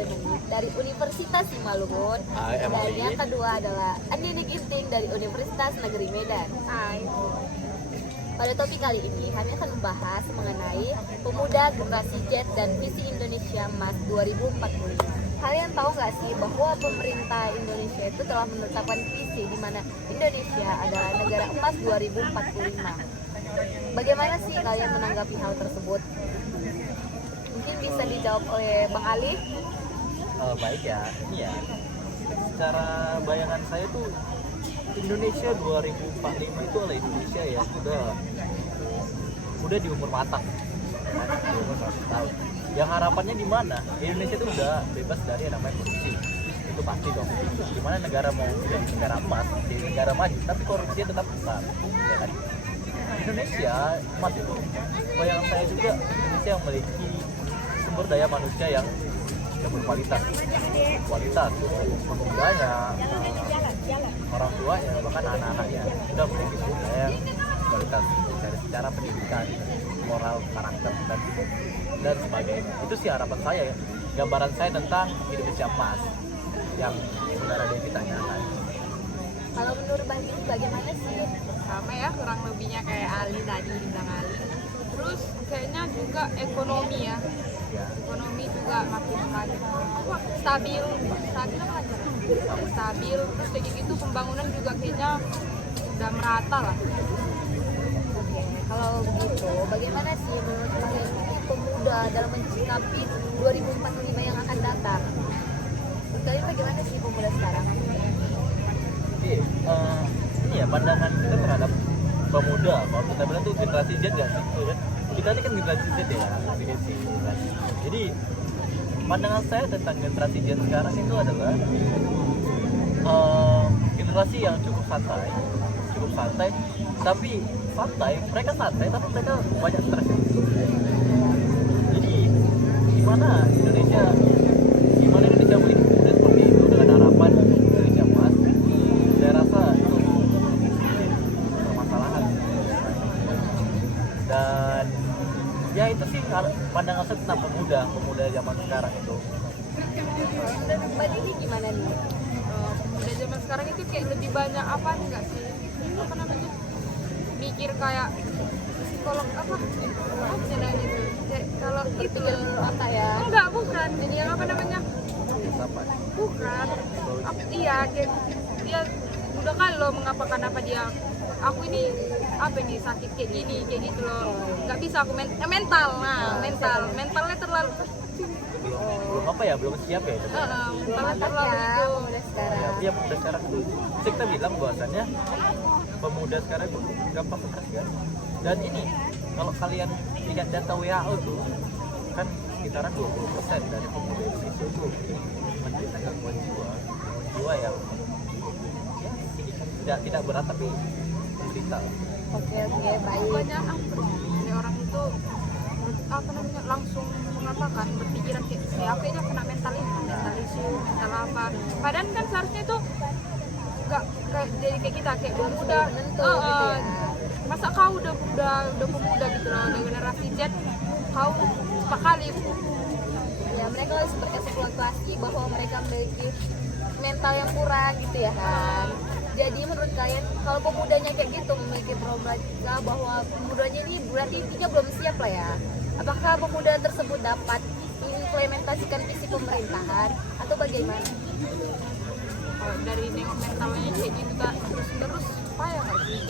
Elmenik dari Universitas Simalungun. Dan yang kedua adalah Andini Ginting dari Universitas Negeri Medan. Hai. Pada topik kali ini kami akan membahas mengenai pemuda generasi Z dan visi Indonesia Emas 2045. Kalian tahu nggak sih bahwa pemerintah Indonesia itu telah menetapkan visi di mana Indonesia adalah negara emas 2045. Bagaimana sih kalian menanggapi hal tersebut? Mungkin bisa dijawab oleh Bang Ali. Baik ya, ini ya. Secara bayangan saya tuh Indonesia 2045 itu adalah Indonesia yang udah di umur matang, di umur 100 tahun. Yang harapannya di mana? Indonesia itu udah bebas dari yang namanya korupsi. Itu pasti dong. Gimana negara mau jadi negara emas, jadi negara maju, tapi korupsinya tetap besar, ya kan? Indonesia emas itu, bayangan saya juga Indonesia yang memiliki sumber daya manusia yang berkualitas, pemudanya, orang tuanya, bahkan anak-anaknya sudah memiliki sumber daya yang kualitas dari secara pendidikan, moral, karakter dan sebagainya. Itu sih harapan saya ya. Gambaran saya tentang Indonesia emas yang saudara Devi tanyakan. Kalau menurut Bang ini bagaimana sih? Sama ya, kurang lebihnya kayak Ali tadi bilang Ali. Terus kayaknya juga ekonomi ya. Ekonomi juga makin stabil terus kayak gitu pembangunan juga kayaknya udah merata lah. Oke, kalau begitu bagaimana sih menurut kalian pemuda dalam menyikapi 2045 yang akan datang? Menurut kalian bagaimana sih pemuda sekarang? Jadi ini ya pandangan kita terhadap pemuda. Kalau kita bilang tuh generasi Z nggak sih, tuh, kan? Kita ini kan generasi Z ya, generasi Z. Jadi pandangan saya tentang generasi Z sekarang itu adalah generasi yang cukup santai, tapi mereka santai tapi mereka banyak stres. Jadi gimana Indonesia memiliki pemuda seperti itu dengan harapan Indonesia emas? Saya rasa itu permasalahan. Dan ya itu sih pandangan saya tentang pemuda zaman sekarang itu. Dan Mbak ini gimana nih? Pemuda zaman sekarang itu kayak lebih banyak apa enggak sih? Apa namanya? Mikir kayak psikolog apa namanya itu? Kayak kalau itu Apa ya? enggak bukan. Jadi apa namanya? Filsafat. Bukan. Iya, kayak dia udah kan lo kenapa dia aku ini apa nih sakit kayak gini kayak gitu loh, nggak bisa aku mentalnya terlalu belum siap ya itu. mentalnya terlalu itu Pemuda sekarang. Ya pemuda sekarang tuh kita bilang bahwasannya pemuda sekarang itu gampang stres kan. Dan ini kalau kalian lihat data WHO tuh kan sekitaran 20% dari pemuda Indonesia itu menderita gangguan jiwa yang ya tidak berat tapi menderita. Oke, baik. banyak dari orang itu apa namanya langsung mengatakan berpikiran kayak aku aja kena mental isu mental apa, padahal kan seharusnya itu nggak jadi kayak kita kayak pemuda Menentu gitu ya. masa kau udah pemuda gitu loh, udah generasi Z kau cepat kali Ya mereka harus bereksplorasi bahwa mereka memiliki mental yang kurang gitu ya kan. Jadi menurut kalian kalau pemudanya kayak gitu memiliki problematika bahwa pemudanya ini berarti intinya belum siap lah ya. Apakah pemuda tersebut dapat mengimplementasikan visi pemerintahan atau bagaimana? kalau dari nengok mentalnya kayak gitu kan terus payah kan sih.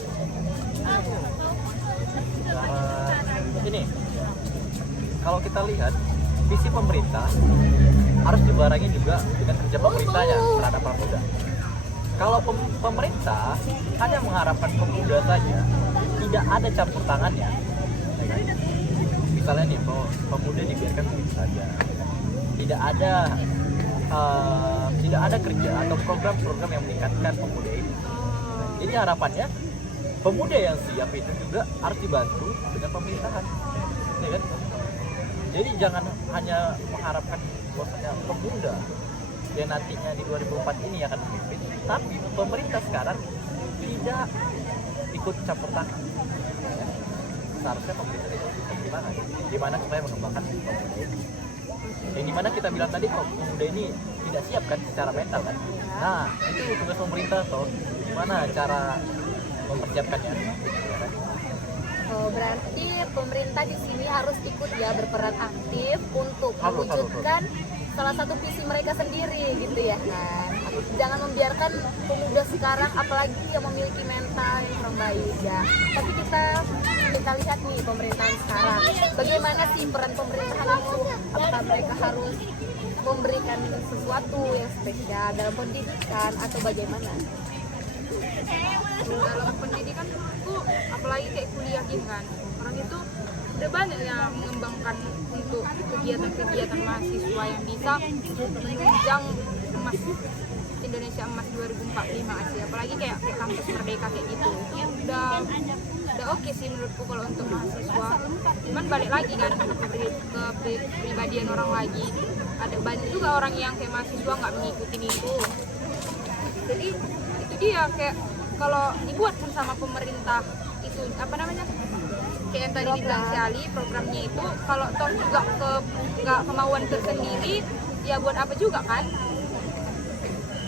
Ini kalau kita lihat visi pemerintah harus dibarengi juga dengan kerja pemerintahnya terhadap pemuda. Kalau pemerintah hanya mengharapkan pemuda saja, tidak ada campur tangannya, ya kan? Misalnya nih, pemuda dibiarkan begitu saja, tidak ada kerja atau program-program yang meningkatkan pemuda ini. Jadi harapannya pemuda yang siap itu juga harus dibantu dengan pemerintahan, ya kan? Jadi jangan hanya mengharapkan bahwasanya pemuda yang nantinya di 2004 ini akan memimpin, tapi pemerintah sekarang tidak ikut campur tangan. Seharusnya pemerintah tidak ikut campur tangan. Gimana supaya mengembangkan pemuda ini? Yang dimana kita bilang tadi kok pemuda ini tidak siap kan secara mental kan. Nah itu tugas pemerintah toh, gimana cara mempersiapkannya ya kan? Oh, berarti pemerintah di sini harus ikut ya, berperan aktif untuk mewujudkan salah satu visi mereka sendiri gitu ya kan. Jangan membiarkan pemuda sekarang apalagi yang memiliki mental yang kurang baik ya. Tapi kita lihat nih pemerintahan sekarang. Bagaimana sih peran pemerintahan itu? Apakah mereka harus memberikan sesuatu yang spesial dalam pendidikan atau bagaimana? Dalam pendidikan menurutku apalagi kayak kuliah gitu kan, orang itu udah banyak yang mengembangkan untuk kegiatan-kegiatan mahasiswa yang bisa menunjang emas Indonesia emas 2045 sih, apalagi kayak kampus merdeka kayak gitu. Itu udah oke sih menurutku kalau untuk mahasiswa. Cuman balik lagi kan ke kepribadian orang lagi, ada banyak juga orang yang kayak mahasiswa nggak mengikuti itu. Jadi itu dia, kayak kalau dibuatkan sama pemerintah itu apa namanya, kayak yang tadi dibilang si Ali, programnya itu kalau toh juga nggak kemauan tersendiri ya buat apa juga kan.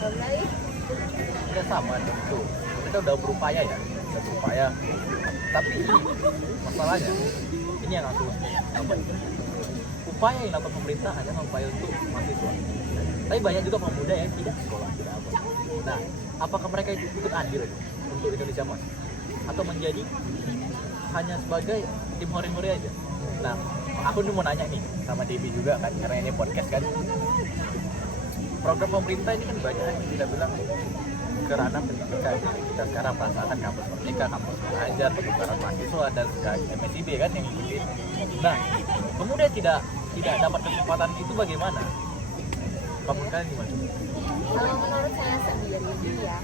Kita sama tentu, kita udah berupaya ya, tapi ini masalahnya, ini yang aku nambahin, upaya yang dilakukan pemerintah hanya upaya untuk mahasiswa, tapi banyak juga pemuda yang tidak sekolah, tidak apa. Nah, apakah mereka itu ikut andil untuk Indonesia Emas atau menjadi hanya sebagai tim hore-hore aja? Nah, aku nih mau nanya nih sama Debbie juga kan, karena ini podcast kan. Program pemerintah ini kan banyak yang kita bilang ke ranah pendidikan. Kita sekarang merasakan kampus merdeka, kampus mengajar, pertukaran mahasiswa dan MSIB kan yang ikutin. Nah, pemuda tidak dapat kesempatan itu bagaimana? Kamu kan gimana? Kalau menurut saya sendiri ya,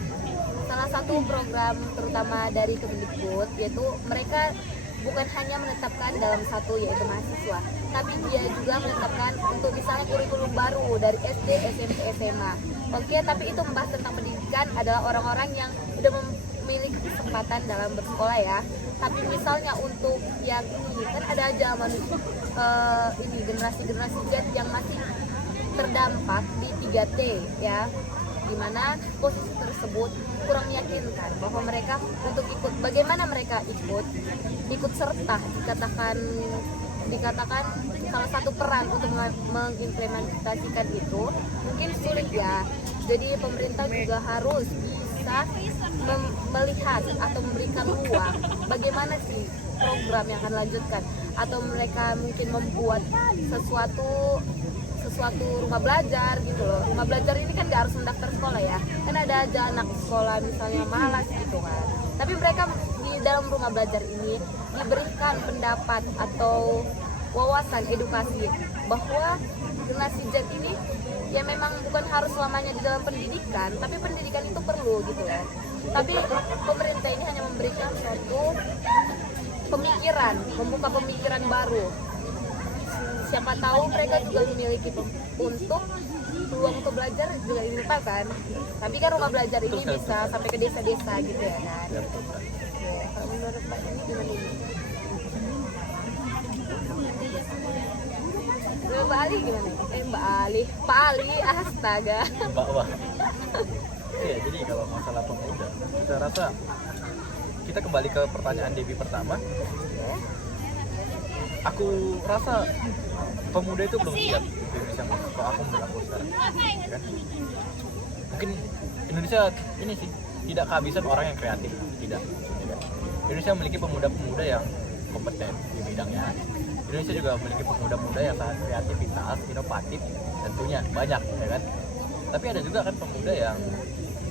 salah satu program terutama dari Kemendikbud yaitu mereka bukan hanya menetapkan dalam satu yaitu mahasiswa, tapi dia juga menetapkan untuk misalnya kurikulum baru dari SD, SMP, SMA. Oke, tapi itu membahas tentang pendidikan adalah orang-orang yang sudah memiliki kesempatan dalam bersekolah ya. Tapi misalnya untuk yang ini kan ada aja ini generasi Z yang masih terdampak di 3T ya, dimana posisi tersebut kurang meyakinkan bahwa mereka untuk ikut. Bagaimana mereka ikut serta dikatakan salah satu peran untuk mengimplementasikan itu mungkin sulit ya. Jadi pemerintah juga harus bisa melihat atau memberikan ruang bagaimana sih program yang akan lanjutkan, atau mereka mungkin membuat sesuatu rumah belajar gitu loh. Rumah belajar ini kan gak harus mendaftar sekolah ya, kan ada aja anak sekolah misalnya malas gitu kan, tapi mereka di dalam rumah belajar ini diberikan pendapat atau wawasan edukasi bahwa generasi Z ini ya memang bukan harus selamanya di dalam pendidikan, tapi pendidikan itu perlu gitu ya. Tapi pemerintah ini hanya memberikan suatu pemikiran, membuka pemikiran baru. Siapa tahu mereka juga memiliki untuk peluang untuk belajar juga dilupakan. Tapi kan rumah belajar ini bisa sampai ke desa-desa gitu ya kan. Ya, kalau menurut Mbak ini gimana ini? Mbak Ali gimana? Pak Ali, astaga. Mbak Wah. Iya, jadi kalau masalah pemuda, saya rasa kita kembali ke pertanyaan Debbie pertama. Aku rasa pemuda itu belum siap di Indonesia Mas. Kalau aku menurut aku sekarang, ya kan? Mungkin Indonesia ini sih tidak kehabisan orang yang kreatif, tidak. Indonesia memiliki pemuda-pemuda yang kompeten di bidangnya. Indonesia juga memiliki pemuda-pemuda yang sangat kreativitas, inovatif, tentunya banyak, ya kan. Tapi ada juga kan pemuda yang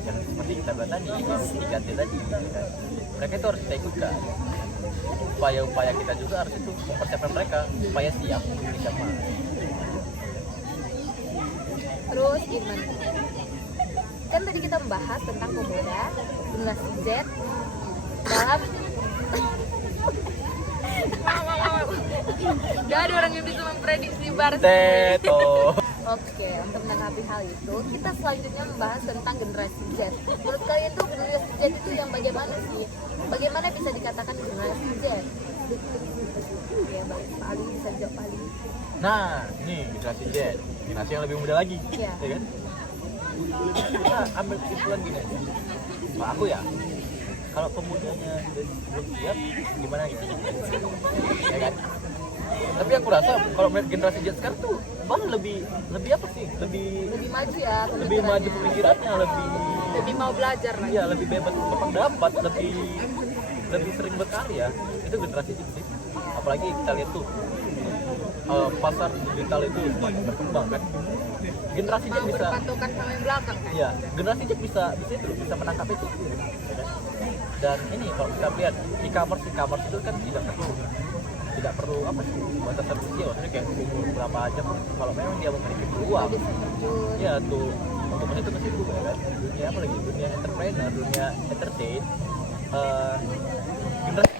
seperti kita bilang tadi, yang 3T tadi, ya kan? Mereka itu harus kita ikutkan. Upaya-upaya kita juga harus itu mempersiapkan mereka supaya siap di Indonesia Emas. Terus gimana? Kan tadi kita membahas tentang pemuda generasi Z dalam Gak ada orang yang bisa memprediksi Barca. Teto. Oke, untuk menanggapi hal itu, kita selanjutnya membahas tentang generasi Z. Menurut kalian tuh generasi Z itu yang bagaimana sih? Bagaimana bisa dikatakan generasi Z? Ya, Pak Ali bisa jawab, Ali. Nah, nih generasi Z, generasi yang lebih muda lagi, Iya. ya kan? Kita ambil kesimpulan gini aja. Pak aku ya, kalau pemudanya belum siap, gimana gitu? Ya kan? Tapi aku rasa kalau generasi Z sekarang tuh bahkan lebih apa sih? Lebih maju ya Lebih maju pemikirannya. pemikirannya, Lebih mau belajar lah. iya, lebih bebas berpendapat, lebih sering berkarya. Itu generasi Z sih. Apalagi kita lihat tuh pasar digital itu semakin berkembang kan. Generasi Z Mau bisa, berpatokan sama yang belakang kan. iya, generasi Z bisa itu loh, bisa menangkap itu. Ya kan? Dan ini kalau kita lihat e-commerce itu kan tidak perlu apa sih batasan usia, maksudnya kayak umur berapa aja pun kalau memang dia memiliki peluang, Bisa terjun. ya tuh untuk masuk ke situ ya kan. Dunia apa lagi, dunia entrepreneur, dunia entertain, generasi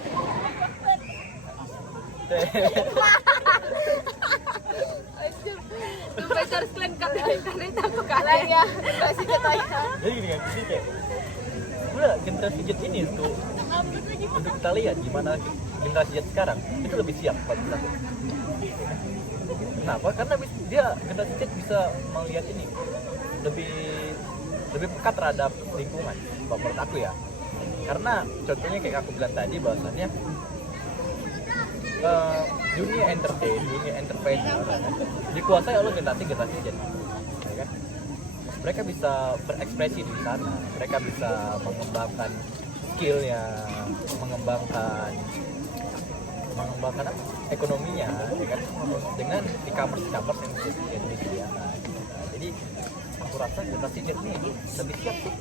Sampai harus kalian karena itu aku Kalian kalah. ya, masih katanya. jadi gini kan, jadi kayak udah generasi Z ini untuk kita lihat gimana generasi Z sekarang itu lebih siap kalau kita. Kenapa? Karena dia generasi Z bisa melihat ini lebih pekat terhadap lingkungan, menurut aku ya. Karena contohnya kayak aku bilang tadi bahwasannya dunia entertain, dunia entrepreneur ya kan, dikuasai oleh generasi Z, ya kan? Mereka bisa berekspresi di sana, mereka bisa mengembangkan skillnya, mengembangkan apa? Ekonominya, ya kan? Dengan e-commerce yang disediakan. Nah, jadi aku rasa generasi Z ini lebih siap sih,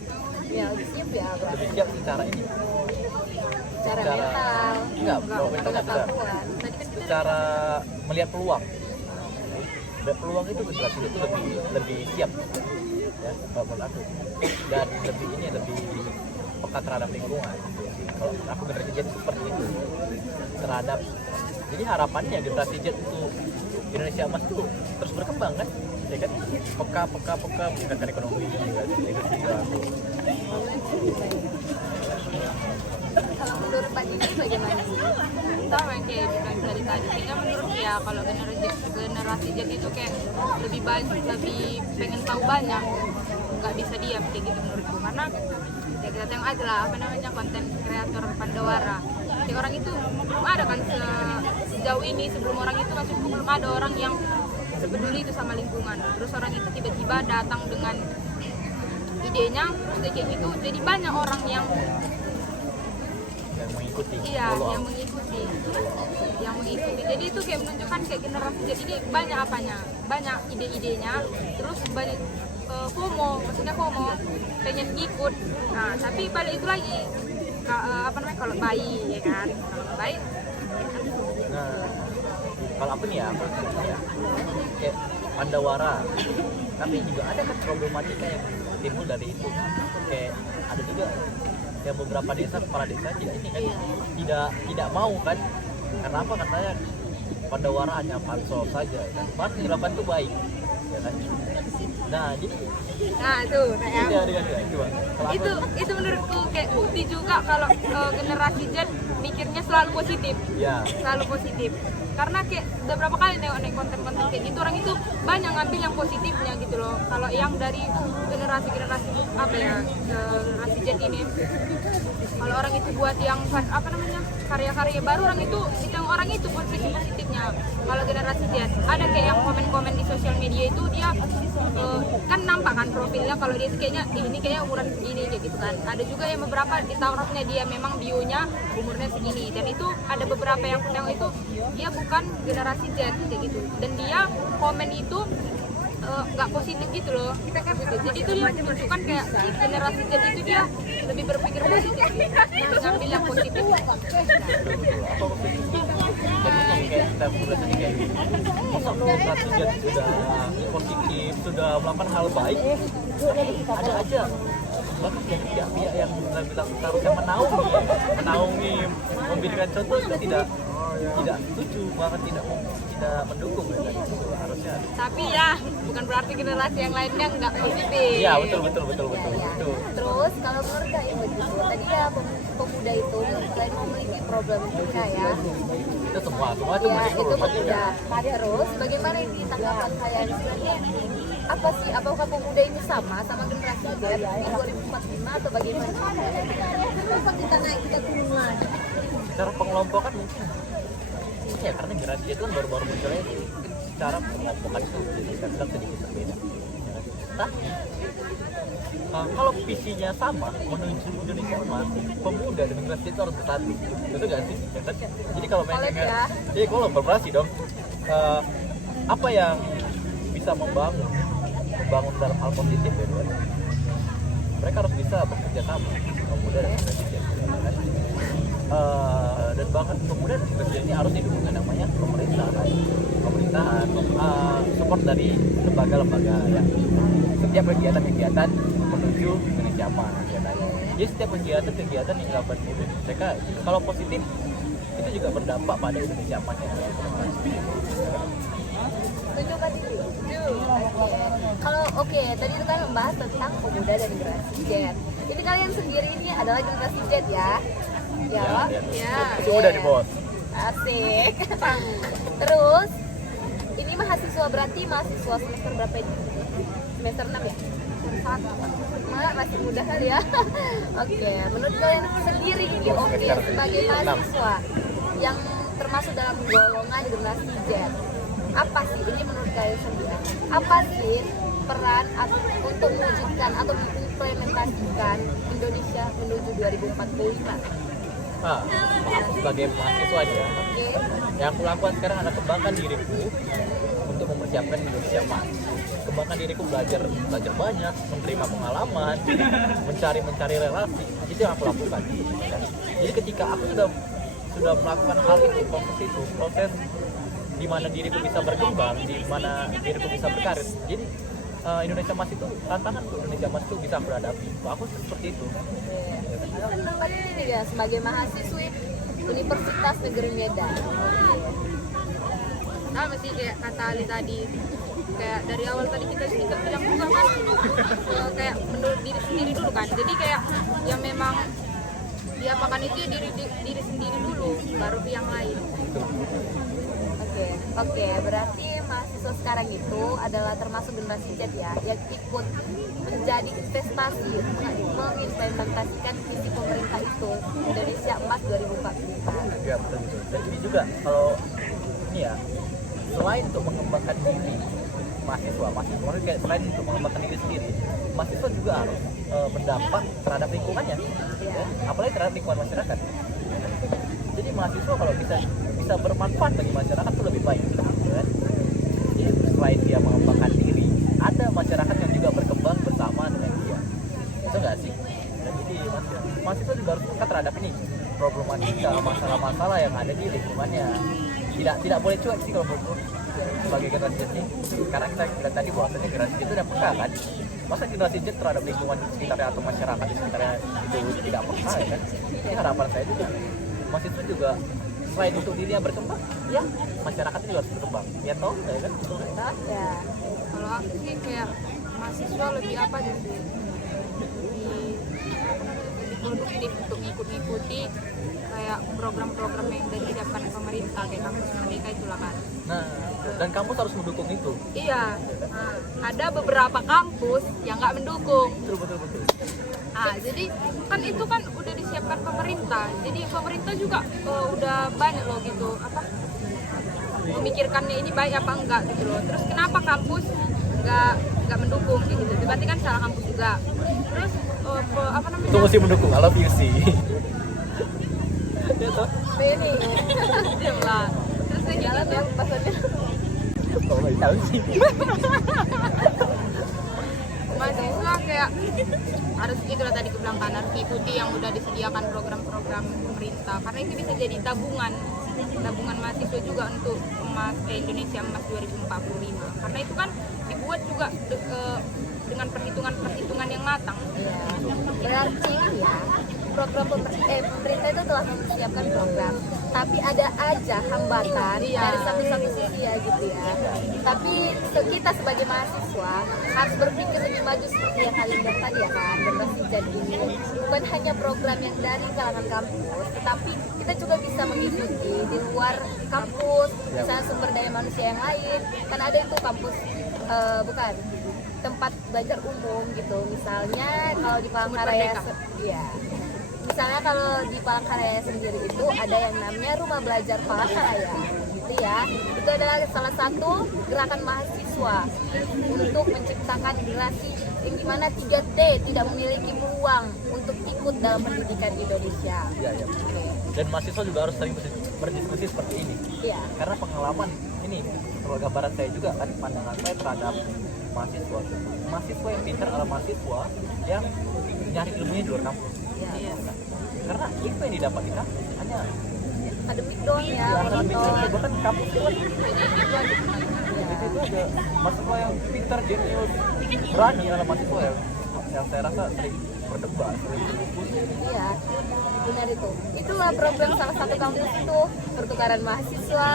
Ya, lebih siap ya, berarti. lebih siap secara ini. Secara Secara- mental. Enggak, kalau mental enggak bisa. Pengetahuan. Tadi kan kita Secara melihat peluang, melihat peluang itu generasi itu lebih siap, ya kalau menurut aku, dan lebih peka terhadap lingkungan. Kalau aku generasi Z seperti itu terhadap, jadi harapannya generasi Z itu Indonesia Emas itu terus berkembang kan, ya kan, peka meningkatkan ekonomi juga. kalau menurut Pak Dini bagaimana sih? Sama yang kayak bilang dari tadi. Kayaknya menurut ya kalau generasi Z itu kayak lebih banyak, lebih pengen tahu banyak, nggak bisa diam kayak gitu menurutku. Karena ya kita tengok aja lah apa namanya konten kreator Pandawara. Kayak orang itu belum ada kan sejauh ini, sebelum orang itu masih belum ada orang yang sepeduli itu sama lingkungan. Terus orang itu tiba-tiba datang dengan idenya, terus dia kayak gitu. Jadi banyak orang yang mengikuti, iya, follow yang up. mengikuti. Jadi itu kayak menunjukkan kayak generasi Z ini banyak apanya, banyak ide-idenya, terus banyak FOMO, maksudnya FOMO, pengen ngikut. Nah, tapi balik itu lagi, apa namanya, kalau bayi, ya kan, kalau bayi, Nah, kalau aku nih ya, kayak Pandawara, tapi juga ada kan problematika yang timbul dari itu. Kayak ada juga yang beberapa kepala desa ini kan tidak mau kan, karena apa, katanya Pandawara hanya pansos saja ya kan, padahal yang dilakukan itu baik, ya kan. Nah jadi nah tuh, kayak coba kalau aku, itu menurutku kayak bukti juga kalau generasi Z mikirnya selalu positif. ya Selalu positif, karena kayak udah berapa kali nengok konten-konten kayak gitu, orang itu banyak ngambil yang positifnya gitu loh. Kalau yang dari generasi apa ya, generasi Z ini, kalau orang itu buat yang apa namanya, karya-karya baru, orang itu orang itu positifnya. Kalau generasi Z ada kayak yang komen-komen di sosial media itu, dia kan nampak kan profilnya, kalau dia kayaknya ini kayaknya umuran segini kayak gitu kan. Ada juga yang beberapa ditaruhnya dia memang bionya umurnya segini, dan itu ada beberapa yang itu dia bukan generasi Z kayak gitu, dan dia komen itu nggak positif gitu loh. Jadi itu dia menunjukkan kayak generasi Z itu dia lebih berpikir positif, ngambil yang positif. jadi kayak kita biasanya kayak masa generasi Z sudah positif, sudah melakukan hal baik, ada aja bahkan dari pihak-pihak yang bilang seharusnya menaungi memberikan contoh itu tidak setuju, bahkan tidak mendukung ya kan. Itu harusnya. Tapi ya bukan berarti generasi yang lainnya nggak positif. Iya betul. Terus kalau menurut Kak Ibu gitu, tadi ya pemuda itu selain memiliki problem etika ya, Itu semua itu ya menjadi itu problematika. pemuda. Terus bagaimana ini tanggapan kalian sebenarnya? Apa sih, apakah pemuda ini sama generasi Z di 2045 atau bagaimana? Kita naik, kita turun lagi. Secara pengelompokan mungkin ya, karena generasi itu kan baru-baru munculnya, mungkin secara pengelompokan itu bisa sedikit berbeda ya kan? Tapi kalau visinya sama menuju Indonesia emas, pemuda dan generasi itu harus bersatu, itu gak sih? Ya kan? Jadi kalau Kolek ya. jadi kolaborasi dong. Apa yang bisa membangun dalam hal positif ya kan? Mereka harus bisa bekerja sama, pemuda dan generasi Z, ya kan? Dan bahkan pemuda dan generasi ini harus didukung dengan namanya pemerintahan, support dari lembaga-lembaga yang setiap kegiatan menuju Indonesia emas ya kan. Jadi setiap kegiatan yang dilakukan itu mereka kalau positif itu juga berdampak pada Indonesia emas ya. Setuju kan ini? Kalau oke, tadi itu kan membahas tentang pemuda dan generasi Z. Ini kalian sendiri ini adalah generasi Z ya? Ya. Itu udah di bos. Asik. Terus ini berarti mahasiswa semester berapa ini? Semester 6 ya? Masih muda kali ya. Oke, menurut kalian sendiri ini sebagai mahasiswa yang termasuk dalam golongan generasi Z, apa sih ini menurut kalian sendiri? Apa sih peran untuk mewujudkan atau mengimplementasikan Indonesia menuju 2045? Aku sebagai mahasiswa ya, yang aku lakukan sekarang adalah kembangkan diriku untuk mempersiapkan Indonesia emas. Kembangkan diriku belajar banyak, menerima pengalaman, mencari relasi. Itu yang aku lakukan. Jadi ketika aku sudah melakukan hal itu, proses di mana diriku bisa berkembang, di mana diriku bisa berkarir. Jadi Indonesia emas itu tantangan untuk Indonesia emas itu bisa aku hadapi. Aku seperti itu. Ini ya sebagai mahasiswi Universitas Negeri Medan. Sama sih kayak kata Ali tadi, kayak dari awal tadi kita bilang juga kan kayak menurut diri sendiri dulu kan. Jadi kayak yang memang diapakan itu ya diri sendiri dulu, baru yang lain. Oke, berarti mahasiswa sekarang itu adalah termasuk generasi Z ya, yang ikut menjadi investasi mengimplementasikan visi pemerintah itu Indonesia Emas 2045. Ya betul. Dan ini juga kalau ini ya, selain untuk mengembangkan diri mahasiswa kayak selain untuk mengembangkan diri sendiri, mahasiswa juga harus berdampak terhadap lingkungannya, ya. Apalagi terhadap lingkungan masyarakat. Jadi mahasiswa kalau bisa bermanfaat bagi masyarakat itu lebih baik, ya. Jadi selain dia mengembangkan diri, ada masyarakat yang juga berkembang bersama dengan dia. Itu nggak sih? Dan jadi mahasiswa juga harus peka terhadap ini problematika, masalah-masalah yang ada di lingkungannya. Tidak boleh cuek sih kalau menurutku sebagai generasi Z. Karena kita bilang tadi bahwasanya generasi Z itu udah peka kan. Masa generasi Z terhadap lingkungan sekitarnya atau masyarakat di sekitarnya itu tidak peka ya kan? Ini harapan saya juga. Mahasiswa juga selain untuk dirinya berkembang, ya masyarakat juga harus berkembang. Ya toh, ya kan? Ya. Kalau aku sih kayak mahasiswa lebih apa gitu, lebih produktif untuk ngikuti kayak program-program yang udah disiapkan pemerintah kayak kampus merdeka itulah kan. Nah, dan kampus harus mendukung itu. Iya, ada beberapa kampus yang nggak mendukung. Betul. Jadi kan itu kan udah disiapkan pemerintah. Jadi pemerintah juga udah banyak loh gitu memikirkannya ini baik apa enggak gitu loh. Terus kenapa kampus nggak mendukung kayak gitu? Berarti kan salah kampus juga. Terus apa namanya? Itu mesti mendukung. I love you sih. Ya toh? Ini Diam lah. Terus kayak jalan gitu. ya pasannya. Oh, nggak tahu sih. Mahasiswa kayak harus itulah tadi aku bilang kan, harus ikuti yang udah disediakan program-program pemerintah karena itu bisa jadi tabungan mahasiswa juga untuk Indonesia Emas 2045 karena itu kan dibuat juga dengan perhitungan yang matang. Berarti ya pemerintah itu telah mempersiapkan program, tapi ada aja hambatan dari satu-satu sisi ya gitu ya. Tapi kita sebagai mahasiswa harus berpikir lebih maju seperti yang kalian bilang tadi ya kan, generasi Z ini bukan hanya program yang dari kalangan kampus, tetapi kita juga bisa mengikuti di luar kampus, misalnya sumber daya manusia yang lain. Kan ada itu kampus bukan tempat belajar umum gitu, misalnya kalau di Palangkaraya ya, misalnya kalau di Palangkaraya sendiri itu ada yang namanya Rumah Belajar Palangkaraya gitu ya. Itu adalah salah satu gerakan mahasiswa untuk menciptakan generasi yang dimana 3T tidak memiliki peluang untuk ikut dalam pendidikan Indonesia. Ya, ya. Dan mahasiswa juga harus sering berdiskusi seperti ini. Iya. Karena pengalaman ini, kalau gambaran saya juga kan, pandangan saya terhadap mahasiswa yang pintar adalah mahasiswa yang nyari ilmunya di luar kampus. Iya. Karena itu yang didapat di kampus hanya Akademik doang ya, akademik monoton. saja. Bahkan kampus itu kan itu ada mahasiswa yang pintar, jenius, berani adalah mahasiswa yang saya rasa sering berdebat, sering berdiskusi. Iya, benar itu. Itulah program salah satu kampus itu, pertukaran mahasiswa,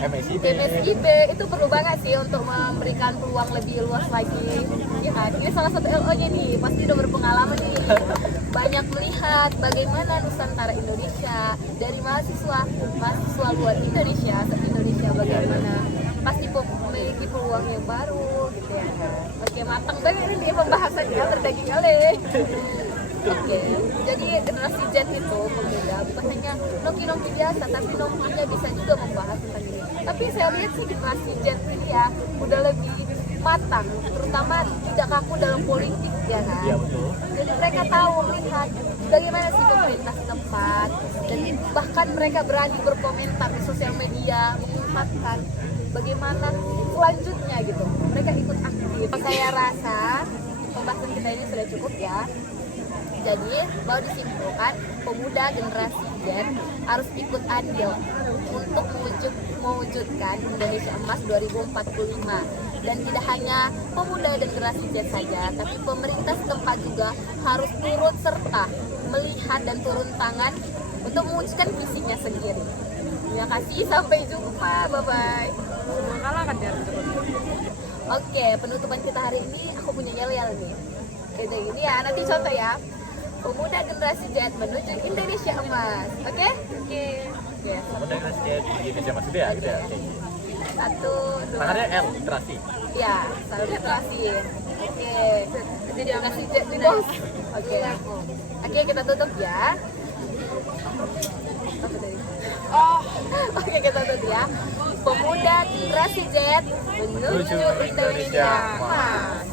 MSIB itu perlu banget sih untuk memberikan peluang lebih luas lagi. Ya kan? Ini salah satu LO-nya nih, pasti udah berpengalaman nih. Banyak melihat bagaimana Nusantara Indonesia dari mahasiswa luar Indonesia, se-Indonesia bagaimana. Pasti memiliki peluang yang baru gitu ya kan. Oke, matang banget ini pembahasannya, berdaging kali. Oke, jadi generasi Z itu pemuda bukan hanya nongki-nongki biasa, tapi nongkinya bisa juga membahas tentang ini. Tapi saya lihat sih generasi Z ini ya udah lebih matang, terutama tidak kaku dalam politik ya kan. Iya betul. Jadi mereka tahu melihat bagaimana sih pemerintah setempat, dan bahkan mereka berani berkomentar di sosial media mengungkapkan bagaimana selanjutnya gitu. Mereka ikut aktif. Saya rasa pembahasan kita ini sudah cukup ya. Jadi mau disimpulkan, pemuda generasi Z harus ikut andil untuk mewujudkan Indonesia Emas 2045. Dan tidak hanya pemuda dan generasi Z saja, tapi pemerintah setempat juga harus turut serta melihat dan turun tangan untuk mewujudkan visinya sendiri. Terima kasih, sampai jumpa, bye-bye. Kalah kan dia. Oke, penutupan kita hari ini aku punya yel-yel nih. Kayak gini ya, nanti contoh ya. Pemuda generasi Z menuju Indonesia Emas. Oke? Oke. Ya, Udah ngasih Indonesia Mas ya, gitu ya. Oke. 1, 2. Tangannya L, literasi. Ya, selalu diterasiin. Oke. Jadi generasi Z nih, Bos. Oke. Oke, kita tutup ya. Apa tadi? Oke, kita tutup ya. Pemuda generasi Z menuju Indonesia Emas.